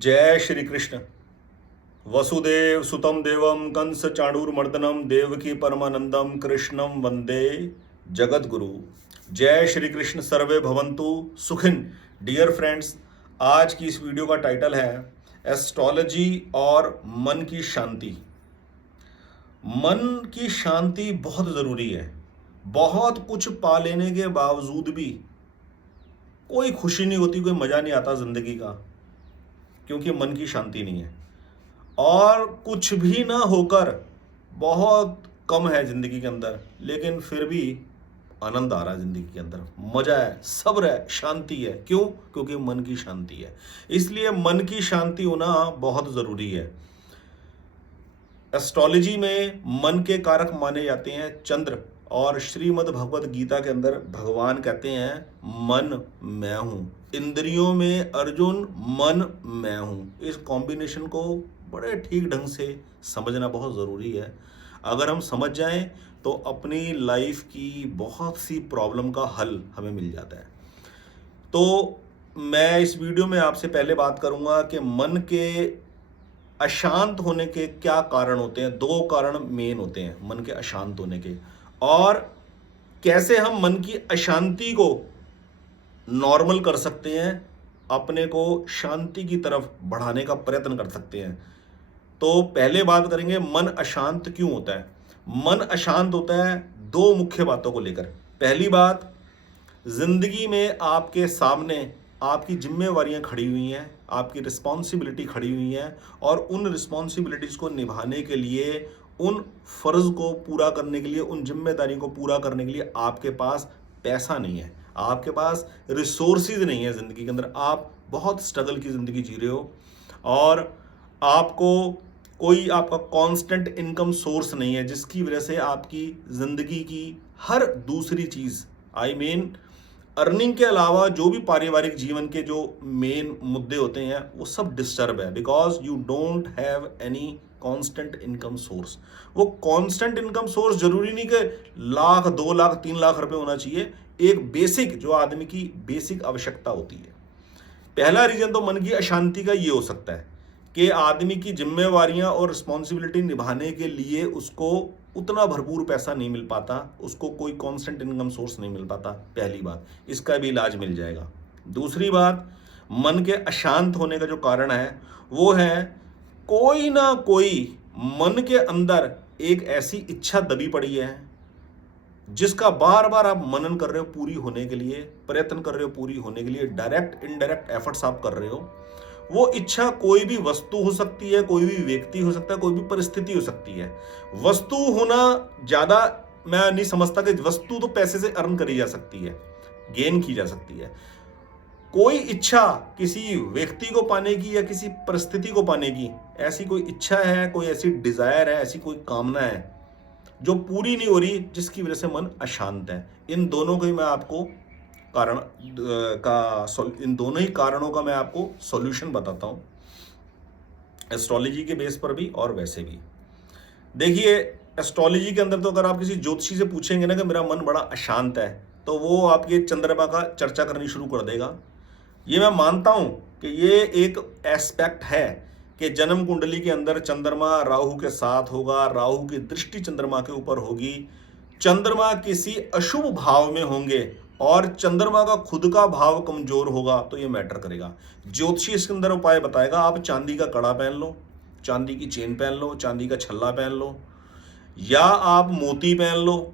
जय श्री कृष्ण। वसुदेव सुतम देवम कंस चाणूरमर्दनम देवकी परमानंदम कृष्णम वंदे जगत गुरु। जय श्री कृष्ण। सर्वे भवन्तु सुखिन। डियर फ्रेंड्स, आज की इस वीडियो का टाइटल है एस्ट्रोलॉजी और मन की शांति। मन की शांति बहुत ज़रूरी है। बहुत कुछ पा लेने के बावजूद भी कोई खुशी नहीं होती, कोई मज़ा नहीं आता ज़िंदगी का, क्योंकि मन की शांति नहीं है। और कुछ भी ना होकर बहुत कम है ज़िंदगी के अंदर, लेकिन फिर भी आनंद आ रहा है ज़िंदगी के अंदर, मज़ा है, सब्र है, शांति है। क्यों? क्योंकि मन की शांति है। इसलिए मन की शांति होना बहुत ज़रूरी है। एस्ट्रोलॉजी में मन के कारक माने जाते हैं चंद्र, और श्रीमद् भगवद गीता के अंदर भगवान कहते हैं मन मैं हूं। इंद्रियों में अर्जुन, मन मैं हूं। इस कॉम्बिनेशन को बड़े ठीक ढंग से समझना बहुत ज़रूरी है। अगर हम समझ जाएं तो अपनी लाइफ की बहुत सी प्रॉब्लम का हल हमें मिल जाता है। तो मैं इस वीडियो में आपसे पहले बात करूंगा कि मन के अशांत होने के क्या कारण होते हैं। दो कारण मेन होते हैं मन के अशांत होने के, और कैसे हम मन की अशांति को नॉर्मल कर सकते हैं, अपने को शांति की तरफ बढ़ाने का प्रयत्न कर सकते हैं। तो पहले बात करेंगे मन अशांत क्यों होता है। मन अशांत होता है दो मुख्य बातों को लेकर। पहली बात, जिंदगी में आपके सामने आपकी जिम्मेवारियां खड़ी हुई हैं, आपकी रिस्पॉन्सिबिलिटी खड़ी हुई हैं, और उन रिस्पॉन्सिबिलिटीज़ को निभाने के लिए, उन फ़र्ज़ को पूरा करने के लिए, उन जिम्मेदारियों को पूरा करने के लिए आपके पास पैसा नहीं है, आपके पास रिसोर्सेज नहीं है। ज़िंदगी के अंदर आप बहुत स्ट्रगल की ज़िंदगी जी रहे हो, और आपको कोई आपका कांस्टेंट इनकम सोर्स नहीं है, जिसकी वजह से आपकी ज़िंदगी की हर दूसरी चीज़, आई मीन अर्निंग के अलावा जो भी पारिवारिक जीवन के जो मेन मुद्दे होते हैं, वो सब डिस्टर्ब है, because you don't have any constant income source. वो कांस्टेंट इनकम सोर्स जरूरी नहीं कि लाख, 2 लाख, 3 लाख रुपए होना चाहिए। एक बेसिक, जो आदमी की बेसिक आवश्यकता होती है। पहला रीजन तो मन की अशांति का ये हो सकता है कि आदमी की जिम्मेवारियां और रिस्पॉन्सिबिलिटी निभाने के लिए उसको उतना भरपूर पैसा नहीं मिल पाता, उसको कोई कांस्टेंट इनकम सोर्स नहीं मिल पाता। पहली बात, इसका भी इलाज मिल जाएगा। दूसरी बात, मन के अशांत होने का जो कारण है वो है कोई ना कोई मन के अंदर एक ऐसी इच्छा दबी पड़ी है, जिसका बार बार आप मनन कर रहे हो पूरी होने के लिए, प्रयत्न कर रहे हो पूरी होने के लिए, डायरेक्ट इनडायरेक्ट एफर्ट्स आप कर रहे हो। वो इच्छा कोई भी वस्तु हो सकती है, कोई भी व्यक्ति हो सकता है, कोई भी परिस्थिति हो सकती है। वस्तु होना ज्यादा मैं नहीं समझता कि वस्तु तो पैसे से अर्न करी जा सकती है, गेन की जा सकती है। कोई इच्छा किसी व्यक्ति को पाने की या किसी परिस्थिति को पाने की, ऐसी कोई इच्छा है, कोई ऐसी डिजायर है, ऐसी कोई कामना है जो पूरी नहीं हो रही, जिसकी वजह से मन अशांत है। इन दोनों को ही मैं आपको इन दोनों ही कारणों का मैं आपको सॉल्यूशन बताता हूं, एस्ट्रोलॉजी के बेस पर भी और वैसे भी। देखिए, एस्ट्रोलॉजी के अंदर तो अगर आप किसी ज्योतिषी से पूछेंगे ना कि मेरा मन बड़ा अशांत है, तो वो आपके चंद्रमा का चर्चा करनी शुरू कर देगा। ये मैं मानता हूं कि ये एक एस्पेक्ट है कि जन्म कुंडली के अंदर चंद्रमा राहु के साथ होगा, राहु की दृष्टि चंद्रमा के ऊपर होगी, चंद्रमा किसी अशुभ भाव में होंगे और चंद्रमा का खुद का भाव कमजोर होगा, तो ये मैटर करेगा। ज्योतिषी इसके अंदर उपाय बताएगा। आप चांदी का कड़ा पहन लो, चांदी की चेन पहन लो, चांदी का छल्ला पहन लो, या आप मोती पहन लो,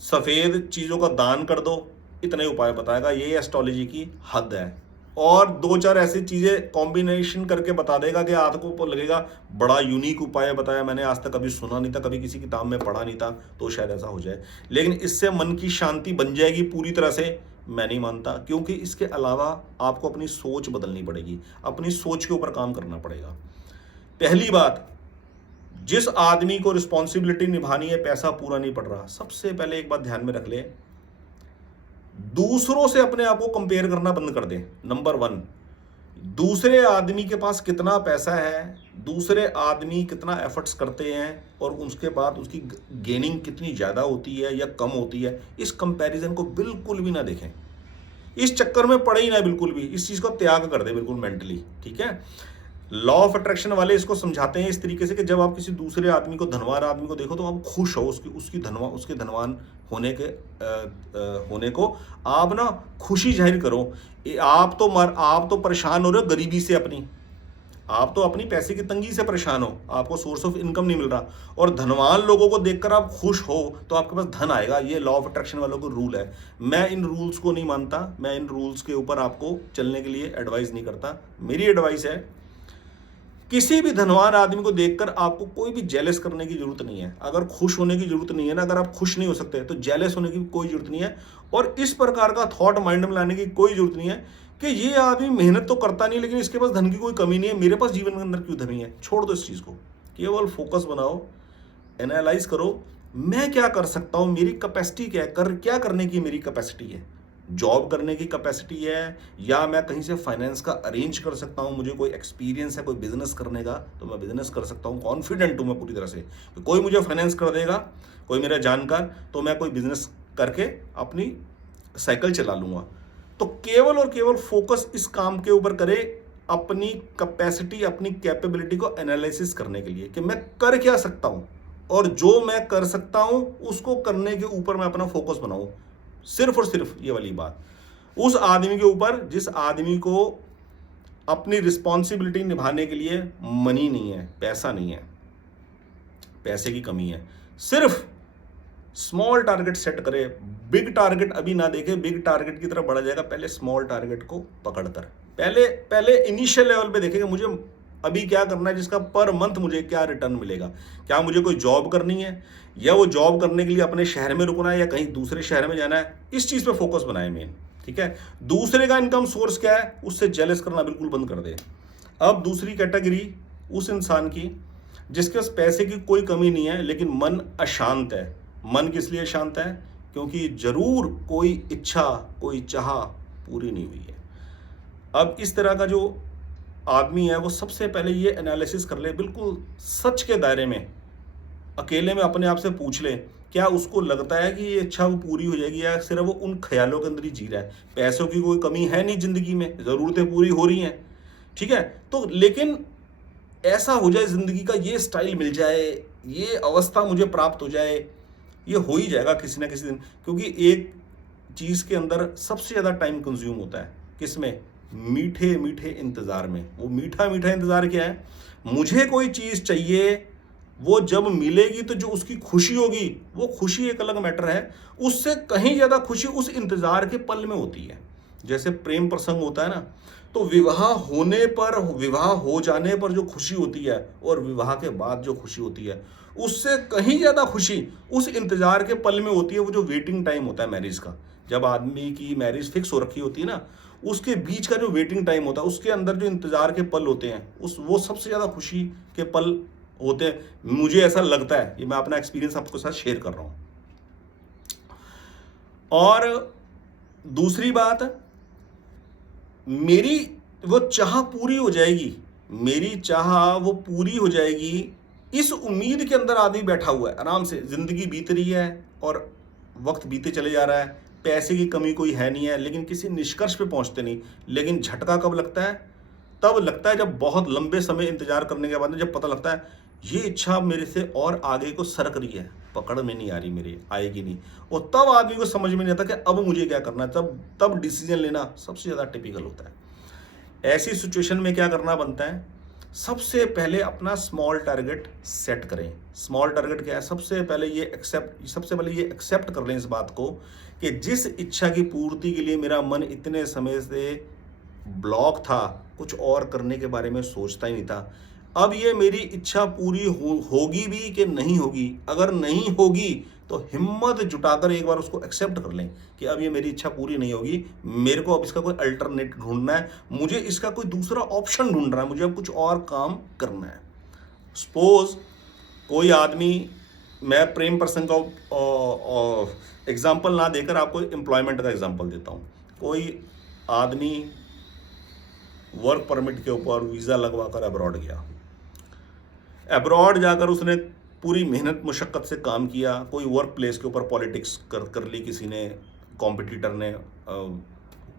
सफेद चीजों का दान कर दो। इतने उपाय बताएगा। ये एस्ट्रोलॉजी की हद है। और 2-4 ऐसी चीजें कॉम्बिनेशन करके बता देगा कि आपको लगेगा बड़ा यूनिक उपाय बताया, मैंने आज तक कभी सुना नहीं था, कभी किसी किताब में पढ़ा नहीं था, तो शायद ऐसा हो जाए। लेकिन इससे मन की शांति बन जाएगी पूरी तरह से, मैं नहीं मानता। क्योंकि इसके अलावा आपको अपनी सोच बदलनी पड़ेगी, अपनी सोच के ऊपर काम करना पड़ेगा। पहली बात, जिस आदमी को रिस्पॉन्सिबिलिटी निभानी है, पैसा पूरा नहीं पड़ रहा, सबसे पहले एक बात ध्यान में रख ले, दूसरों से अपने आप को कंपेयर करना बंद कर दें। नंबर 1, दूसरे आदमी के पास कितना पैसा है, दूसरे आदमी कितना एफर्ट्स करते हैं, और उसके बाद उसकी गेनिंग कितनी ज़्यादा होती है या कम होती है, इस कंपैरिजन को बिल्कुल भी ना देखें। इस चक्कर में पड़े ही ना बिल्कुल भी, इस चीज को त्याग कर दे बिल्कुल मेंटली, ठीक है। लॉ ऑफ अट्रैक्शन वाले इसको समझाते हैं इस तरीके से कि जब आप किसी दूसरे आदमी को, धनवान आदमी को देखो तो आप खुश हो, उसके धनवान होने को आप ना खुशी जाहिर करो। आप तो परेशान हो रहे हो गरीबी से, आप तो अपनी पैसे की तंगी से परेशान हो, आपको सोर्स ऑफ इनकम नहीं मिल रहा, और धनवान लोगों को देखकर आप खुश हो तो आपके पास धन आएगा। ये लॉ ऑफ अट्रैक्शन वालों को रूल है। मैं इन रूल्स को नहीं मानता, मैं इन रूल्स के ऊपर आपको चलने के लिए एडवाइस नहीं करता। मेरी एडवाइस है, किसी भी धनवान आदमी को देखकर आपको कोई भी जेलस करने की जरूरत नहीं है। अगर खुश होने की जरूरत नहीं है ना, अगर आप खुश नहीं हो सकते तो जेलस होने की कोई जरूरत नहीं है, और इस प्रकार का थॉट माइंड में लाने की कोई जरूरत नहीं है कि ये आदमी मेहनत तो करता नहीं लेकिन इसके पास धन की कोई कमी नहीं है, मेरे पास जीवन के अंदर क्यों कमी है। छोड़ दो इस चीज को, केवल फोकस बनाओ, एनालाइज करो, मैं क्या कर सकता हूं, मेरी कैपेसिटी क्या है, क्या करने की मेरी कैपेसिटी है। जॉब करने की कैपेसिटी है, या मैं कहीं से फाइनेंस का अरेंज कर सकता हूं, मुझे कोई एक्सपीरियंस है कोई बिजनेस करने का तो मैं बिजनेस कर सकता हूं, कॉन्फिडेंट हूं मैं पूरी तरह से कि कोई मुझे फाइनेंस कर देगा, कोई मेरा जानकार, तो मैं कोई बिजनेस करके अपनी साइकिल चला लूंगा। तो केवल और केवल फोकस इस काम के ऊपर करे, अपनी कैपेसिटी, अपनी कैपेबिलिटी को एनालिसिस करने के लिए कि मैं कर क्या सकता हूं, और जो मैं कर सकता हूं उसको करने के ऊपर मैं अपना फोकस बनाऊं। सिर्फ और सिर्फ ये वाली बात उस आदमी के ऊपर जिस आदमी को अपनी रिस्पॉन्सिबिलिटी निभाने के लिए मनी नहीं है, पैसा नहीं है, पैसे की कमी है। सिर्फ स्मॉल टारगेट सेट करे, बिग टारगेट अभी ना देखे, बिग टारगेट की तरफ बढ़ा जाएगा, पहले स्मॉल टारगेट को पकड़कर पहले इनिशियल लेवल पे देखेगा मुझे अभी क्या करना है, जिसका पर मंथ मुझे क्या रिटर्न मिलेगा। क्या मुझे कोई जॉब करनी है, या वो जॉब करने के लिए अपने शहर में रुकना है या कहीं दूसरे शहर में जाना है, इस चीज पे फोकस बनाए मेन, ठीक है। दूसरे का इनकम सोर्स क्या है, उससे जेलस करना बिल्कुल बंद कर दे। अब दूसरी कैटेगरी उस इंसान की जिसके पास पैसे की कोई कमी नहीं है लेकिन मन अशांत है। मन किस लिए शांत है, क्योंकि जरूर कोई इच्छा, कोई चाह पूरी नहीं हुई है। अब इस तरह का जो आदमी है वो सबसे पहले ये एनालिसिस कर ले, बिल्कुल सच के दायरे में, अकेले में अपने आप से पूछ ले, क्या उसको लगता है कि ये इच्छा वो पूरी हो जाएगी, या सिर्फ वो उन ख्यालों के अंदर ही जी रहा है। पैसों की कोई कमी है नहीं जिंदगी में, जरूरतें पूरी हो रही हैं, ठीक है। तो लेकिन ऐसा हो जाए जिंदगी का, ये स्टाइल मिल जाए, ये अवस्था मुझे प्राप्त हो जाए, ये हो ही जाएगा किसी ना किसी दिन। क्योंकि एक चीज के अंदर सबसे ज्यादा टाइम कंज्यूम होता है, किसमें, मीठे मीठे इंतजार में। वो मीठा मीठा इंतजार क्या है, मुझे कोई चीज चाहिए, वो जब मिलेगी तो जो उसकी खुशी होगी, वो खुशी एक अलग मैटर है, उससे कहीं ज्यादा खुशी उस इंतजार के पल में होती है। जैसे प्रेम प्रसंग होता है ना, तो विवाह होने पर, विवाह हो जाने पर जो खुशी होती है और विवाह के बाद जो खुशी होती है, उससे कहीं ज्यादा खुशी उस इंतजार के पल में होती है। वो जो वेटिंग टाइम होता है मैरिज का, जब आदमी की मैरिज फिक्स हो रखी होती है ना, उसके बीच का जो वेटिंग टाइम होता है, उसके अंदर जो इंतजार के पल होते हैं, वो सबसे ज्यादा खुशी के पल होते हैं। मुझे ऐसा लगता है, ये मैं अपना एक्सपीरियंस आपके साथ शेयर कर रहा हूं। और दूसरी बात, मेरी वो चाह पूरी हो जाएगी, मेरी चाह वो पूरी हो जाएगी, इस उम्मीद के अंदर आदमी बैठा हुआ है, आराम से जिंदगी बीत रही है और वक्त बीते चले जा रहा है, पैसे की कमी कोई है नहीं है, लेकिन किसी निष्कर्ष पे पहुंचते नहीं। लेकिन झटका कब लगता है, तब लगता है जब बहुत लंबे समय इंतजार करने के बाद जब पता लगता है ये इच्छा मेरे से और आगे को सरक रही है, पकड़ में नहीं आ रही, मेरी आएगी नहीं, और तब आदमी को समझ में नहीं आता कि अब मुझे क्या करना है। तब डिसीजन लेना सबसे ज्यादा टिपिकल होता है। ऐसी सिचुएशन में क्या करना बनता है, सबसे पहले अपना स्मॉल टारगेट सेट करें। स्मॉल टारगेट क्या है, सबसे पहले ये एक्सेप्ट कर लें इस बात को कि जिस इच्छा की पूर्ति के लिए मेरा मन इतने समय से ब्लॉक था, कुछ और करने के बारे में सोचता ही नहीं था, अब ये मेरी इच्छा पूरी होगी भी कि नहीं होगी। अगर नहीं होगी तो हिम्मत जुटाकर एक बार उसको एक्सेप्ट कर लें कि अब ये मेरी इच्छा पूरी नहीं होगी, मेरे को अब इसका कोई अल्टरनेट ढूंढना है, मुझे इसका कोई दूसरा ऑप्शन ढूंढना है, मुझे अब कुछ और काम करना है। सपोज कोई आदमी, मैं प्रेम प्रसंग का एग्जाम्पल ना देकर आपको एम्प्लॉयमेंट का एग्जाम्पल देता हूँ। कोई आदमी वर्क परमिट के ऊपर वीज़ा लगवाकर अब्रॉड गया, अब्रॉड जाकर उसने पूरी मेहनत मुशक्क़त से काम किया, कोई वर्क प्लेस के ऊपर पॉलिटिक्स कर ली किसी ने, कॉम्पिटिटर ने,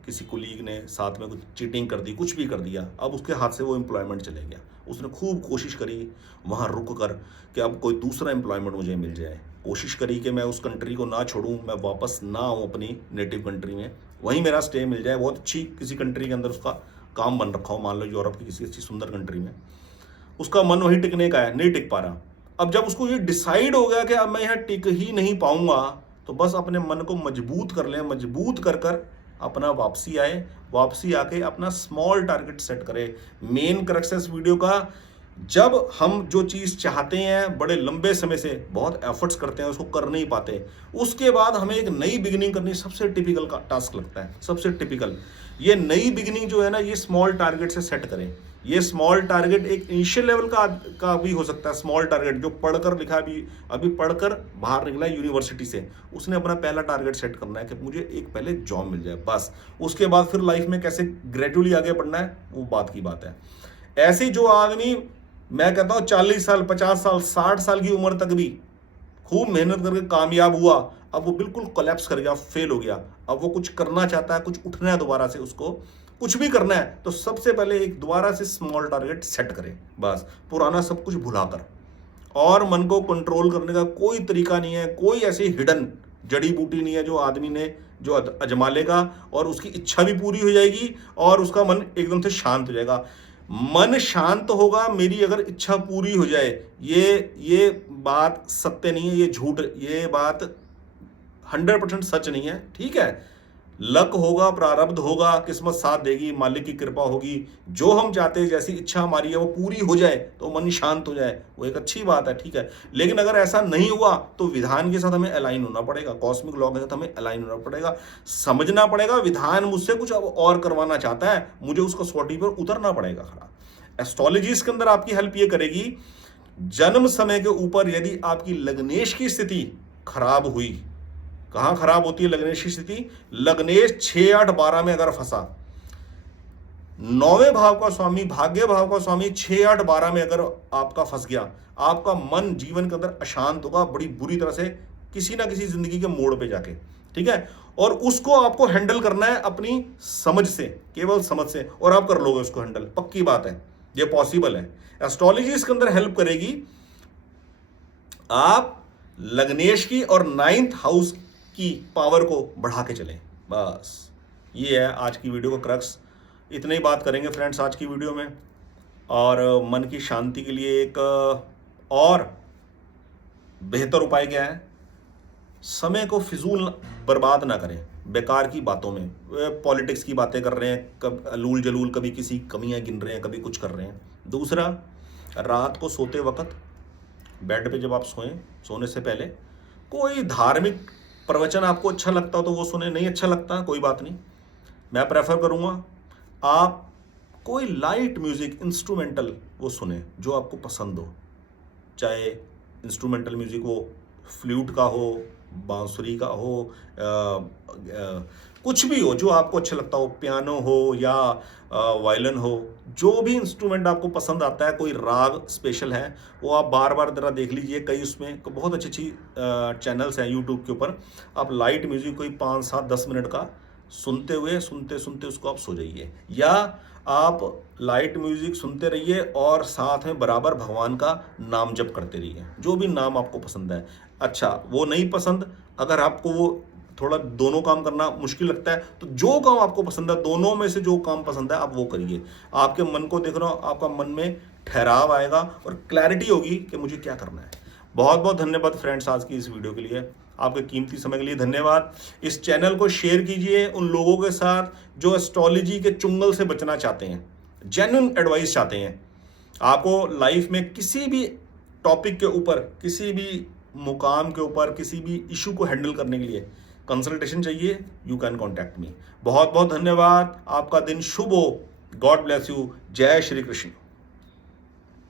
किसी कोलीग ने साथ में कुछ चीटिंग कर दी, कुछ भी कर दिया, अब उसके हाथ से वो एम्प्लॉयमेंट चले गया। उसने खूब कोशिश करी वहाँ रुक कर कि अब कोई दूसरा एम्प्लॉयमेंट मुझे मिल जाए, कोशिश करी कि मैं उस कंट्री को ना छोड़ूं, मैं वापस ना आऊँ अपनी नेटिव कंट्री में, वहीं मेरा स्टे मिल जाए, बहुत अच्छी किसी कंट्री के अंदर उसका काम बन रखा हो, मान लो यूरोप की किसी अच्छी सुंदर कंट्री में, उसका मन वहीं टिकने का है, नहीं टिक पा रहा। अब जब उसको ये डिसाइड हो गया कि अब मैं यहाँ टिक ही नहीं पाऊंगा, तो बस अपने मन को मजबूत कर लें, मजबूत कर कर अपना वापसी आए, वापसी आके अपना स्मॉल टारगेट सेट करें। मेन क्रक्स वीडियो का, जब हम जो चीज़ चाहते हैं बड़े लंबे समय से बहुत एफर्ट्स करते हैं, उसको कर नहीं पाते, उसके बाद हमें एक नई बिगिनिंग करनी सबसे टिपिकल का टास्क लगता है, सबसे टिपिकल। ये नई बिगिनिंग जो है ना, ये स्मॉल टारगेट से सेट करें। ये स्मॉल टारगेट एक इनिशियल लेवल का भी हो सकता है, स्मॉल टारगेट जो पढ़कर लिखा, अभी पढ़कर बाहर निकला यूनिवर्सिटी से, उसने अपना पहला टारगेट सेट करना है कि मुझे एक पहले जॉब मिल जाए, बस। उसके बाद फिर लाइफ में कैसे ग्रेजुअली आगे बढ़ना है वो बात की बात है। ऐसे जो आदमी, मैं कहता हूँ 40 साल 50 साल 60 साल की उम्र तक भी खूब मेहनत करके कामयाब हुआ, अब वो बिल्कुल कोलैप्स कर गया, फेल हो गया, अब वो कुछ करना चाहता है, कुछ उठना है दोबारा से, उसको कुछ भी करना है, तो सबसे पहले एक दोबारा से स्मॉल टारगेट सेट करें, बस। पुराना सब कुछ भुलाकर, और मन को कंट्रोल करने का कोई तरीका नहीं है, कोई ऐसी हिडन जड़ी बूटी नहीं है जो आदमी ने जो अजमा लेगा और उसकी इच्छा भी पूरी हो जाएगी और उसका मन एकदम से शांत हो जाएगा। मन शांत होगा मेरी अगर इच्छा पूरी हो जाए, ये बात सत्य नहीं है, ये झूठ, ये बात 100% सच नहीं है, ठीक है। लक होगा, प्रारब्ध होगा, किस्मत साथ देगी, मालिक की कृपा होगी, जो हम चाहते हैं, जैसी इच्छा हमारी है वो पूरी हो जाए, तो मन शांत हो जाए, वो एक अच्छी बात है, ठीक है। लेकिन अगर ऐसा नहीं हुआ तो विधान के साथ हमें अलाइन होना पड़ेगा, कॉस्मिक लॉ के साथ हमें अलाइन होना पड़ेगा, समझना पड़ेगा विधान मुझसे कुछ अब और करवाना चाहता है, मुझे उसको कसौटी पर उतरना पड़ेगा खड़ा। एस्ट्रोलॉजी इसके अंदर आपकी हेल्प ये करेगी, जन्म समय के ऊपर यदि आपकी लग्नेश की स्थिति खराब हुई, कहां खराब होती है लग्नेश की स्थिति? लग्नेश 6, 8, 12 में अगर फंसा, 9वें भाव का स्वामी, भाग्य भाव का स्वामी 6, 8, 12 में अगर आपका फंस गया, आपका मन जीवन के अंदर अशांत होगा बड़ी बुरी तरह से, किसी ना किसी जिंदगी के मोड़ पे जाके, ठीक है। और उसको आपको हैंडल करना है अपनी समझ से, केवल समझ से, और आप कर लोगे उसको हैंडल, पक्की बात है, ये पॉसिबल है। एस्ट्रोलॉजी इसके अंदर हेल्प करेगी, आप लग्नेश की और 9th हाउस की पावर को बढ़ा के चलें, बस। ये है आज की वीडियो का क्रक्स। इतने ही बात करेंगे फ्रेंड्स आज की वीडियो में। और मन की शांति के लिए एक और बेहतर उपाय क्या है? समय को फिजूल बर्बाद ना करें बेकार की बातों में। पॉलिटिक्स की बातें कर रहे हैं, कब लूल जलूल, कभी किसी कमियां गिन रहे हैं, कभी कुछ कर रहे हैं। दूसरा, रात को सोते वक्त बेड पे जब आप सोएं, सोने से पहले कोई धार्मिक प्रवचन आपको अच्छा लगता हो तो वो सुने, नहीं अच्छा लगता कोई बात नहीं, मैं प्रेफर करूँगा आप कोई लाइट म्यूजिक, इंस्ट्रूमेंटल वो सुने जो आपको पसंद हो, चाहे इंस्ट्रूमेंटल म्यूजिक हो, फ्लूट का हो, बांसुरी का हो, कुछ भी हो जो आपको अच्छा लगता हो, पियानो हो या वायलिन हो, जो भी इंस्ट्रूमेंट आपको पसंद आता है, कोई राग स्पेशल है, वो आप बार बार जरा देख लीजिए। कई उसमें बहुत अच्छी अच्छी चैनल्स हैं यूट्यूब के ऊपर, आप लाइट म्यूजिक कोई 5, 7, 10 मिनट का सुनते हुए, सुनते सुनते उसको आप सो जाइए, या आप लाइट म्यूजिक सुनते रहिए और साथ में बराबर भगवान का नाम जप करते रहिए, जो भी नाम आपको पसंद है। अच्छा, वो नहीं पसंद, अगर आपको वो थोड़ा दोनों काम करना मुश्किल लगता है, तो जो काम आपको पसंद है, दोनों में से जो काम पसंद है आप वो करिए। आपके मन को देख रहा हूँ, आपका मन में ठहराव आएगा और क्लैरिटी होगी कि मुझे क्या करना है। बहुत बहुत धन्यवाद फ्रेंड्स आज की इस वीडियो के लिए, आपके कीमती समय के लिए धन्यवाद। इस चैनल को शेयर कीजिए उन लोगों के साथ जो एस्ट्रोलॉजी के चुंगल से बचना चाहते हैं, जेन्युइन एडवाइस चाहते हैं। आपको लाइफ में किसी भी टॉपिक के ऊपर, किसी भी मुकाम के ऊपर, किसी भी इशू को हैंडल करने के लिए कंसल्टेशन चाहिए, यू कैन कॉन्टैक्ट मी। बहुत बहुत धन्यवाद, आपका दिन शुभ हो, गॉड ब्लेस यू, जय श्री कृष्ण।